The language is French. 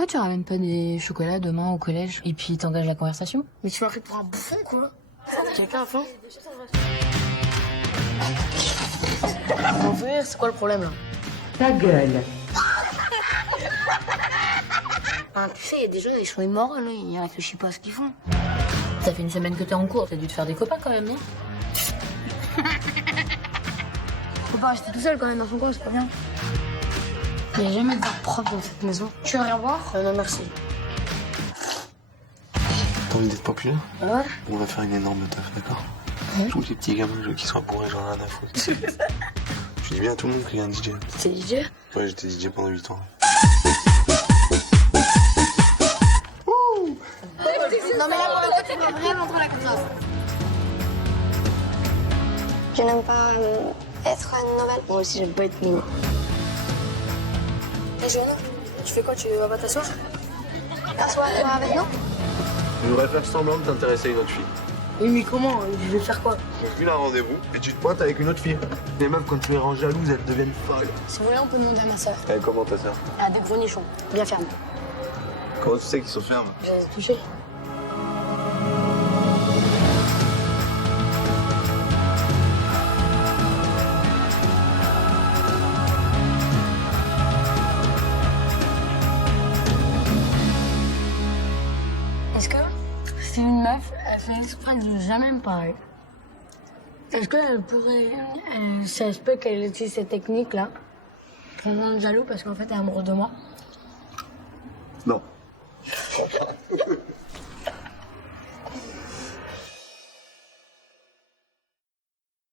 Pourquoi tu ramènes pas des chocolats demain au collège et puis t'engages la conversation? Mais tu m'as pris pour un bouffon, quoi. Quelqu'un a faim? Mon frère, c'est quoi le problème, là? Ta gueule. Tu sais, il y a des gens, ils sont immoraux, là. Ils réfléchissent pas à ce qu'ils font. Ça fait une semaine que t'es en cours, t'as dû te faire des copains quand même, non? Faut pas rester tout seul quand même dans son coin, c'est pas bien. Il n'y a jamais de verre propre dans cette maison. Tu veux rien boire? Non, merci. T'as envie d'être populaire? Ouais. On va faire une énorme teuf, d'accord? Tous les petits gamins qui soient bourrés, j'en ai rien à foutre. Je dis bien à tout le monde qu'il y a un DJ. C'est DJ? Ouais, j'étais DJ pendant 8 ans. Non mais là, pour le coup, tu dois vraiment trop la confiance. Je n'aime pas être nouvelle. Moi aussi, j'aime pas être mine. Hé, Joanna, tu fais quoi? Tu vas pas t'asseoir? Assois-toi avec nous. Je voudrais faire semblant de t'intéresser à une autre fille. Oui, mais comment? Je vais faire quoi? On se file un rendez-vous, et tu te pointes avec une autre fille. Les meufs, quand tu les rends jalouses, elles deviennent folles. Si vous voulez, on peut demander à ma soeur. Eh, comment ta sœur? Elle a des gros nichons, bien fermes. Comment tu sais qu'ils sont fermes? Je les ai touchés. Est-ce que si une meuf, elle fait exprès de jamais me parler, est-ce qu'elle pourrait, ça se peut qu'elle utilise cette technique-là pour me rendre jaloux parce qu'en fait elle est amoureuse de moi? Non.